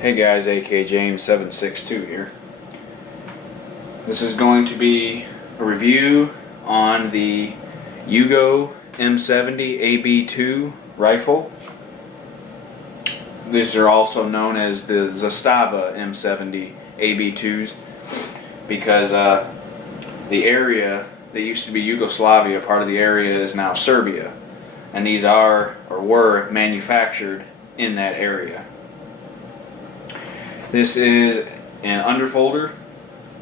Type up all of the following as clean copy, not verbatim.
Hey guys, M70AB2 here. This is going to be a review on the Yugo M70AB2 rifle. These are also known as the Zastava M70AB2s because the area that used to be Yugoslavia, part of the area, is now Serbia, and these are or were manufactured in that area. This is an underfolder.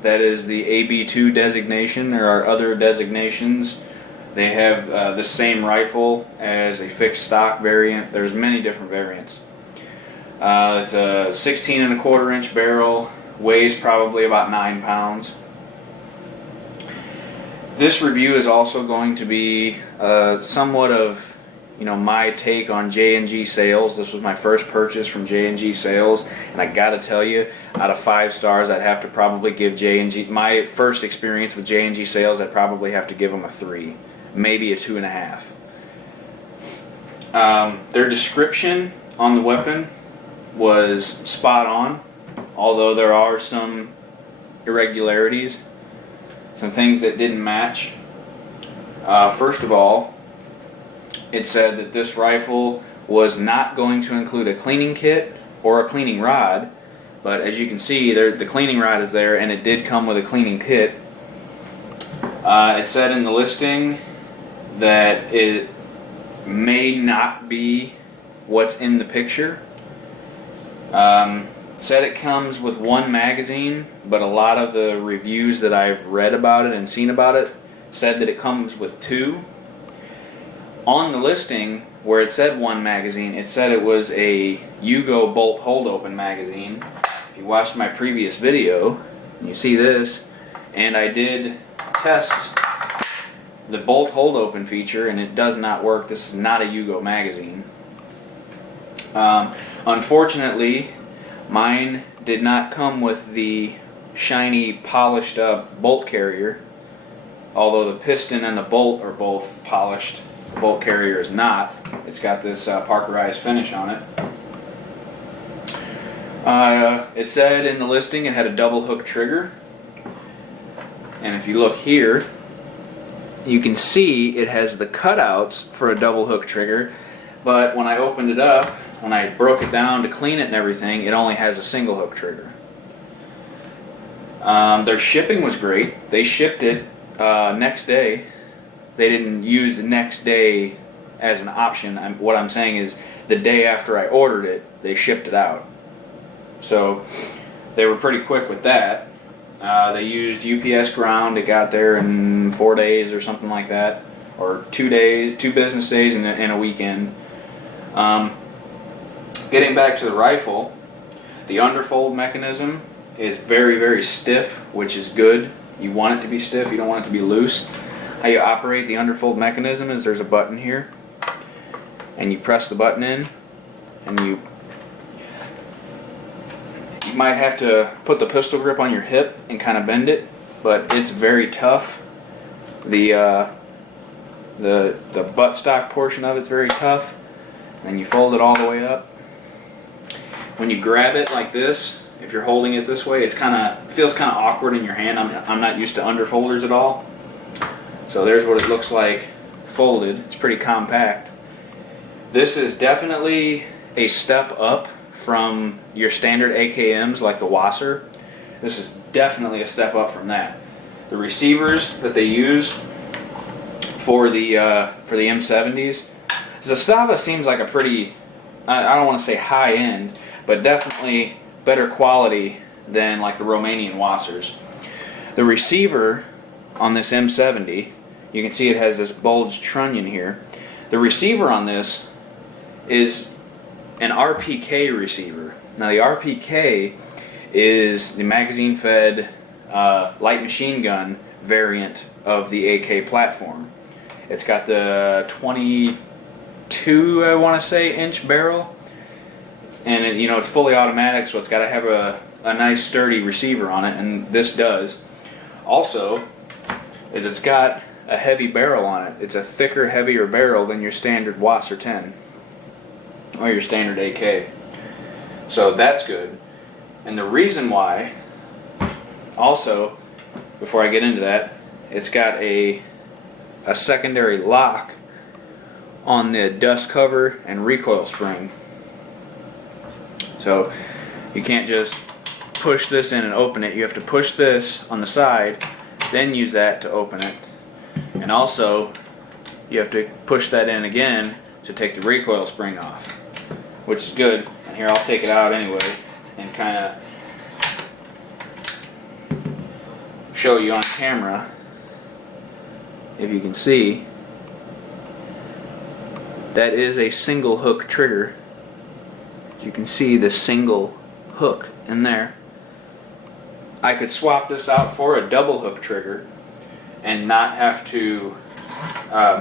That is the AB2 designation. There are other designations. They have the same rifle as a fixed stock variant. There's many different variants. It's a 16¼ inch barrel, weighs probably about 9 pounds. This review is also going to be somewhat of my take on J&G Sales. This was my first purchase from J&G Sales, and I gotta tell you, out of 5 stars, I'd have to probably give J&G, my first experience with J&G Sales, I'd probably have to give them a 3, maybe a 2.5. Their description on the weapon was spot on, although there are some irregularities, some things that didn't match. First of all, it said that this rifle was not going to include a cleaning kit or a cleaning rod, but as you can see, the cleaning rod is there, and it did come with a cleaning kit. It said in the listing that it may not be what's in the picture. Said it comes with 1 magazine, but a lot of the reviews that I've read about it and seen about it said that it comes with 2. On the listing, where it said 1 magazine, it said it was a Yugo bolt hold open magazine. If you watched my previous video, you see this, and I did test the bolt hold open feature, and it does not work. This is not a Yugo magazine. Unfortunately, mine did not come with the shiny, polished up bolt carrier. Although the piston and the bolt are both polished, the bolt carrier is not. It's got this parkerized finish on it. It said in the listing it had a double hook trigger. And if you look here, you can see it has the cutouts for a double hook trigger. But when I opened it up, when I broke it down to clean it and everything, it only has a single hook trigger. Their shipping was great. They shipped it next day. They didn't use the next day as an option. What I'm saying is the day after I ordered it, they shipped it out. So they were pretty quick with that. They used UPS ground. It got there in 4 days or something like that, or 2 days, 2 business days and a weekend. Getting back to the rifle, the underfold mechanism is very, very stiff, which is good. You want it to be stiff, you don't want it to be loose. How you operate the underfold mechanism is there's a button here, and you press the button in, and you might have to put the pistol grip on your hip and kind of bend it, but it's very tough. The buttstock portion of it's very tough, and you fold it all the way up. When you grab it like this, if you're holding it this way, it feels kind of awkward in your hand. I'm not used to underfolders at all. So there's what it looks like folded. It's pretty compact. This is definitely a step up from your standard AKMs like the Wasser. This is definitely a step up from that. The receivers that they use for the M70s, Zastava seems like a pretty, I don't want to say high end, but definitely better quality than like the Romanian Wassers. The receiver on this M70, you can see it has this bulged trunnion here. The receiver on this is an RPK receiver. Now the RPK is the magazine-fed light machine gun variant of the AK platform. It's got the 22, I want to say, inch barrel, and it's fully automatic, so it's got to have a nice sturdy receiver on it, and this does. Also, it's got a heavy barrel on it. It's a thicker, heavier barrel than your standard Wasser 10 or your standard AK. So that's good. And the reason why, also, before I get into that, it's got a secondary lock on the dust cover and recoil spring. So you can't just push this in and open it. You have to push this on the side, then use that to open it. And also, you have to push that in again to take the recoil spring off, which is good. And here, I'll take it out anyway and kind of show you on camera, if you can see, that is a single hook trigger. You can see the single hook in there. I could swap this out for a double hook trigger and not have to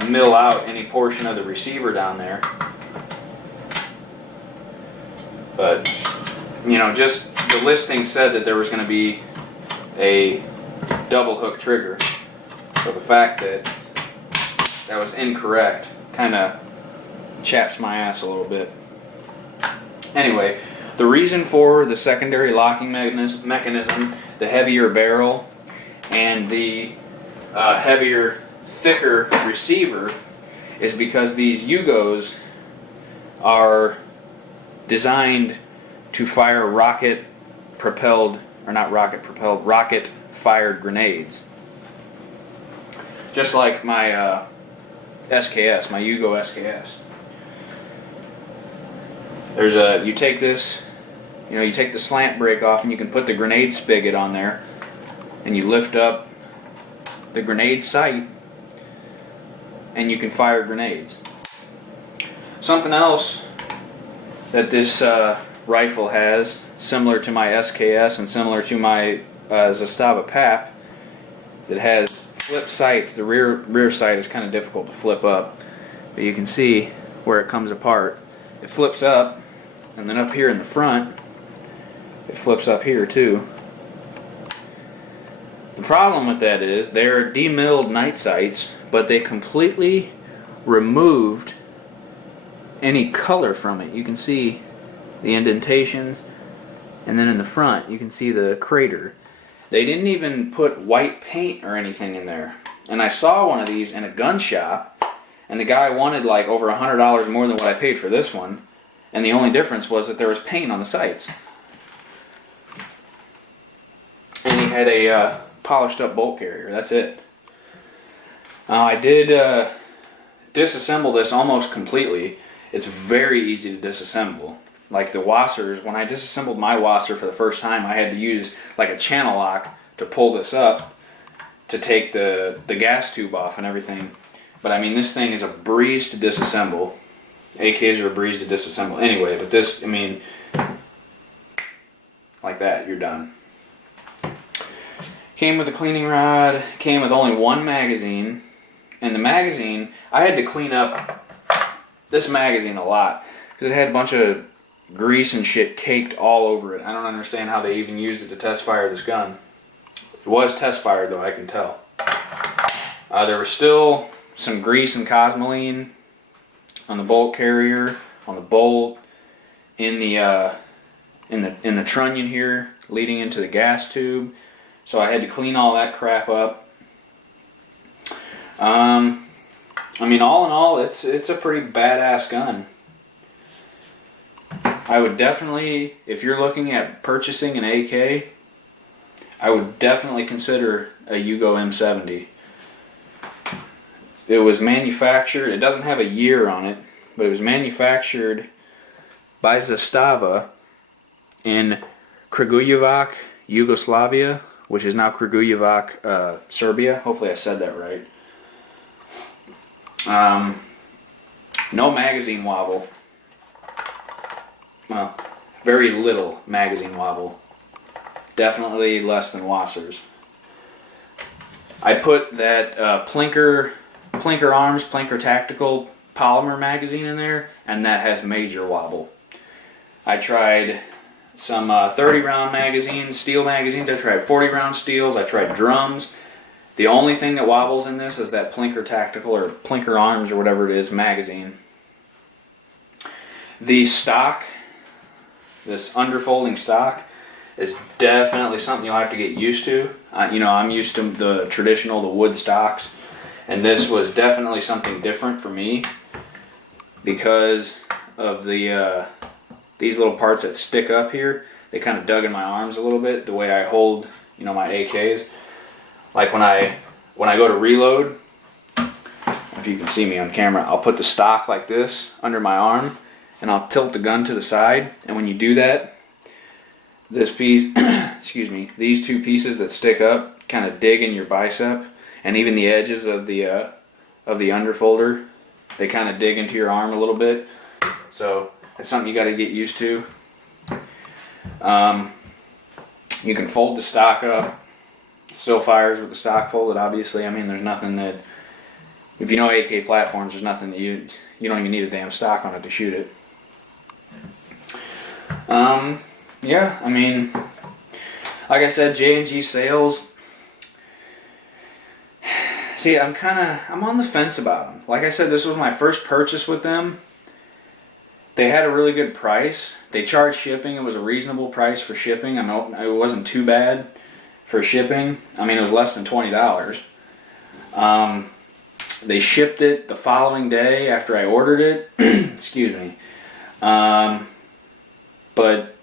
mill out any portion of the receiver down there. But, you know, just the listing said that there was going to be a double hook trigger. So the fact that that was incorrect kind of chaps my ass a little bit. Anyway, the reason for the secondary locking mechanism, the heavier barrel, and the heavier, thicker receiver is because these Yugos are designed to fire rocket-fired grenades. Just like my SKS, my Yugo SKS. You take this, you take the slant brake off and you can put the grenade spigot on there and you lift up the grenade sight and you can fire grenades. Something else that this rifle has, similar to my SKS and similar to my Zastava PAP, that has flip sights. The rear sight is kind of difficult to flip up, but you can see where it comes apart. It flips up, and then up here in the front, it flips up here too. The problem with that is they're demilled night sights, but they completely removed any color from it. You can see the indentations, and then in the front you can see the crater. They didn't even put white paint or anything in there. And I saw one of these in a gun shop, and the guy wanted like over $100 more than what I paid for this one, and the only difference was that there was paint on the sights. And he had a polished up bolt carrier. That's it. I did disassemble this almost completely. It's very easy to disassemble. Like the washers, when I disassembled my washer for the first time, I had to use like a channel lock to pull this up to take the gas tube off and everything. But I mean, this thing is a breeze to disassemble. AKs are a breeze to disassemble anyway, but this, I mean, like that, you're done. Came with a cleaning rod, came with only one magazine, and the magazine, I had to clean up this magazine a lot because it had a bunch of grease and shit caked all over it. I don't understand how they even used it to test fire this gun. It was test fired though, I can tell. There was still some grease and cosmoline on the bolt carrier, on the bolt, in the trunnion here, leading into the gas tube. So I had to clean all that crap up. I mean, all in all, it's a pretty badass gun. I would definitely, if you're looking at purchasing an AK, I would definitely consider a Yugo M70. It was manufactured, it doesn't have a year on it, but it was manufactured by Zastava in Kragujevac, Yugoslavia, which is now Kragujevac, Serbia. Hopefully I said that right. No magazine wobble. Well, very little magazine wobble. Definitely less than Wasser's. I put that Plinker Arms, Plinker Tactical polymer magazine in there, and that has major wobble. I tried some 30 round magazines, steel magazines. I tried 40 round steels. I tried drums. The only thing that wobbles in this is that Plinker Tactical or Plinker Arms or whatever it is magazine. The stock, this underfolding stock, is definitely something you'll have to get used to. You know, I'm used to the traditional, the wood stocks, and this was definitely something different for me because of the these little parts that stick up here. They kind of dug in my arms a little bit, the way I hold, you know, my AKs. Like when I go to reload, if you can see me on camera, I'll put the stock like this under my arm and I'll tilt the gun to the side, and when you do that, this piece, excuse me, these two pieces that stick up kind of dig in your bicep, and even the edges of the underfolder, they kind of dig into your arm a little bit. So it's something you got to get used to. You can fold the stock up. It still fires with the stock folded, obviously. I mean, there's nothing that, if you know AK platforms, there's nothing that you don't even need a damn stock on it to shoot it. Yeah, I mean, like I said, J&G sales. See, I'm on the fence about them. Like I said, this was my first purchase with them. They had a really good price. They charged shipping. It was a reasonable price for shipping. I mean, it wasn't too bad for shipping. I mean, it was less than $20. They shipped it the following day after I ordered it. Excuse me. But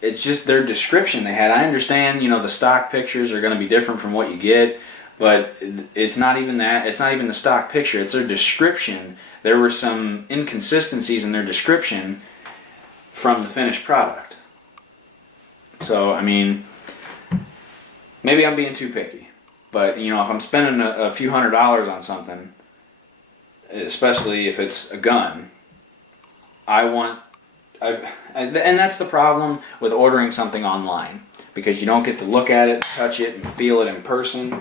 it's just their description they had. I understand, you know, the stock pictures are going to be different from what you get, but it's not even that. It's not even the stock picture. It's their description. There were some inconsistencies in their description from the finished product. So, I mean, maybe I'm being too picky. But, you know, if I'm spending a few $100s on something, especially if it's a gun, and that's the problem with ordering something online, because you don't get to look at it, touch it, and feel it in person.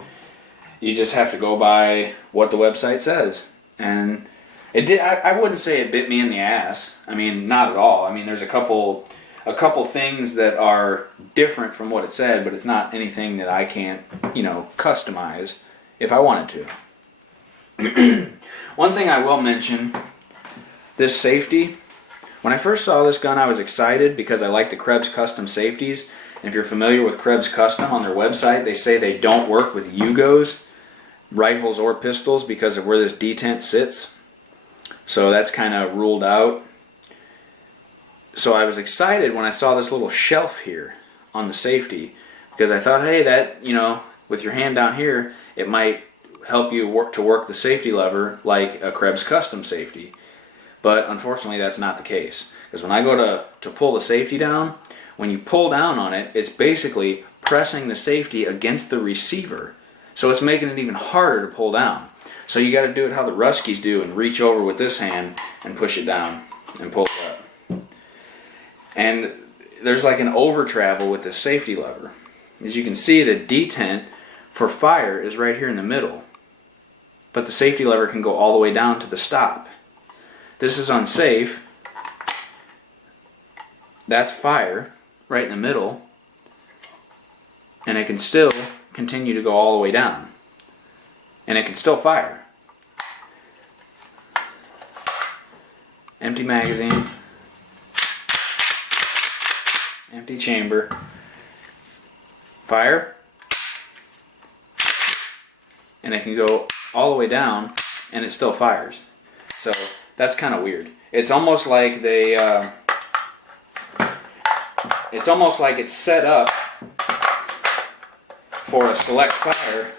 You just have to go by what the website says. And it did. I wouldn't say it bit me in the ass. I mean, not at all. I mean, there's a couple things that are different from what it said, but it's not anything that I can't, you know, customize if I wanted to. One thing I will mention, this safety. When I first saw this gun, I was excited because I like the Krebs Custom safeties. And if you're familiar with Krebs Custom, on their website, they say they don't work with Yugos, rifles or pistols, because of where this detent sits. So that's kind of ruled out. So I was excited when I saw this little shelf here on the safety, because I thought, hey, that, you know, with your hand down here, it might help you work the safety lever like a Krebs Custom safety. But unfortunately, that's not the case. Because when I go to pull the safety down, when you pull down on it, it's basically pressing the safety against the receiver. So it's making it even harder to pull down. So you got to do it how the Ruskies do and reach over with this hand and push it down and pull it up. And there's like an over travel with this safety lever. As you can see, the detent for fire is right here in the middle. But the safety lever can go all the way down to the stop. This is unsafe. That's fire right in the middle. And it can still continue to go all the way down. And it can still fire. Empty magazine. Empty chamber. Fire. And it can go all the way down and it still fires. So that's kind of weird. It's almost like it's almost like it's set up for a select fire.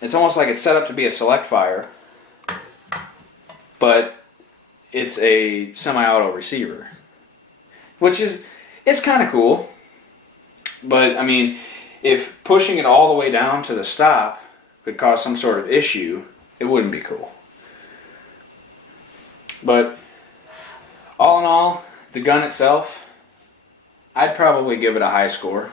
It's almost like it's set up to be a select fire, but it's a semi-auto receiver, it's kind of cool. But I mean, if pushing it all the way down to the stop could cause some sort of issue, it wouldn't be cool. But all in all, the gun itself, I'd probably give it a high score.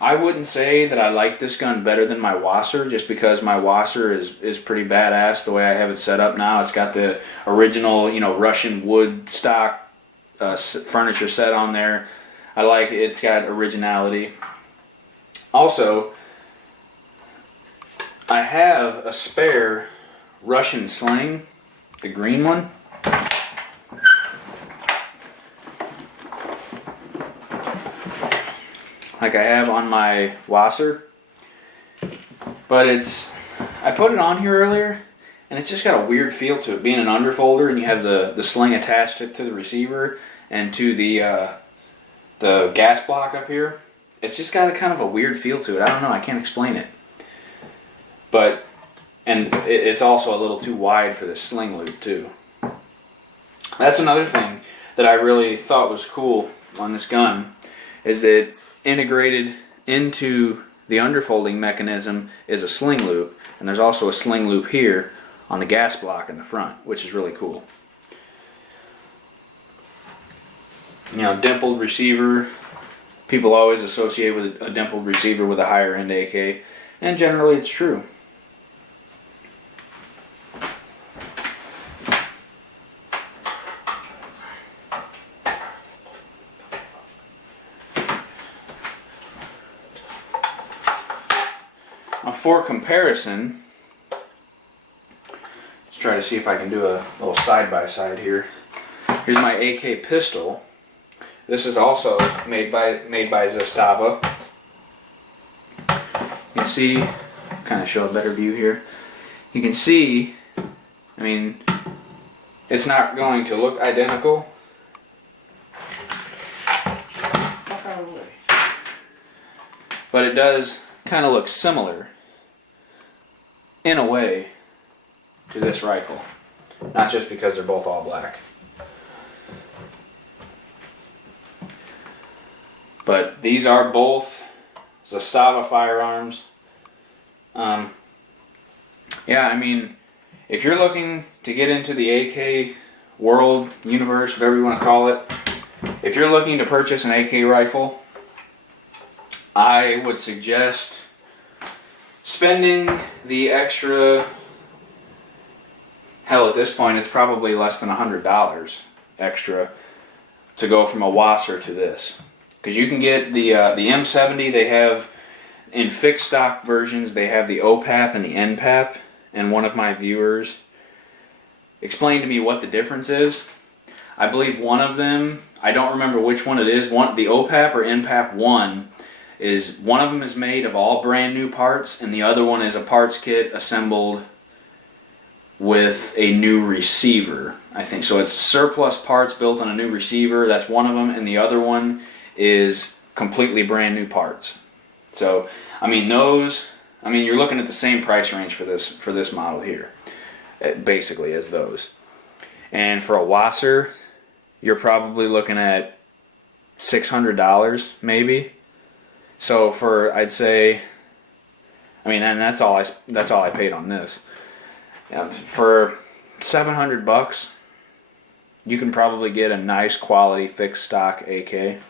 I wouldn't say that I like this gun better than my Wasser, just because my Wasser is pretty badass the way I have it set up now. It's got the original, you know, Russian wood stock furniture set on there. I like it. It's got originality. Also, I have a spare Russian sling, the green one. like I have on my Wasser. But I put it on here earlier, and it's just got a weird feel to it. Being an underfolder, and you have the sling attached to the receiver and to the gas block up here. It's just got a kind of a weird feel to it. I don't know. I can't explain it. But, and it's also a little too wide for this sling loop too. That's another thing that I really thought was cool on this gun, is that integrated into the underfolding mechanism is a sling loop, and there's also a sling loop here on the gas block in the front, which is really cool. You know, dimpled receiver, people always associate with a dimpled receiver with a higher end AK, and generally it's true. Now for comparison, let's try to see if I can do a little side-by-side here. Here's my AK pistol. This is also made by Zastava. You can see, kind of show a better view here. You can see, I mean, it's not going to look identical. But it does kind of look similar in a way to this rifle. Not just because they're both all black. But these are both Zastava firearms. Yeah, I mean, if you're looking to get into the AK world, universe, whatever you want to call it, if you're looking to purchase an AK rifle, I would suggest spending the extra, hell, at this point it's probably less than $100 extra to go from a Wasser to this. Because you can get the M70, they have, in fixed stock versions, they have the OPAP and the NPAP, and one of my viewers explained to me what the difference is. I believe one of them, I don't remember which one it is, the OPAP or NPAP 1, is one of them is made of all brand new parts, and the other one is a parts kit assembled with a new receiver, I think. So it's surplus parts built on a new receiver, that's one of them, and the other one is completely brand new parts. So, I mean, you're looking at the same price range for this model here, basically, as those. And for a Wasser, you're probably looking at $600 maybe. So for, I'd say, I mean, and that's all I paid on this. Yeah, for $700, you can probably get a nice quality fixed stock AK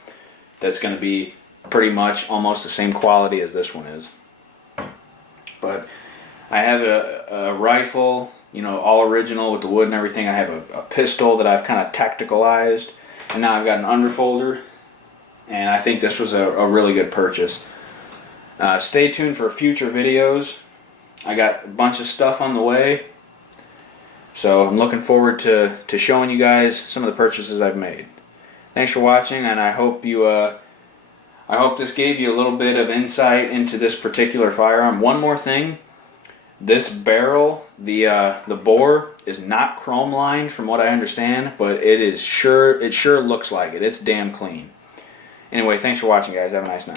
that's going to be pretty much almost the same quality as this one is. But I have a rifle, you know, all original with the wood and everything. I have a pistol that I've kind of tacticalized, and now I've got an underfolder, and I think this was a really good purchase. Stay tuned for future videos. I got a bunch of stuff on the way, so I'm looking forward to showing you guys some of the purchases I've made. Thanks for watching, and I hope this gave you a little bit of insight into this particular firearm. One more thing, this barrel, the bore is not chrome lined from what I understand, but it sure looks like it. It's damn clean. Anyway, thanks for watching, guys. Have a nice night.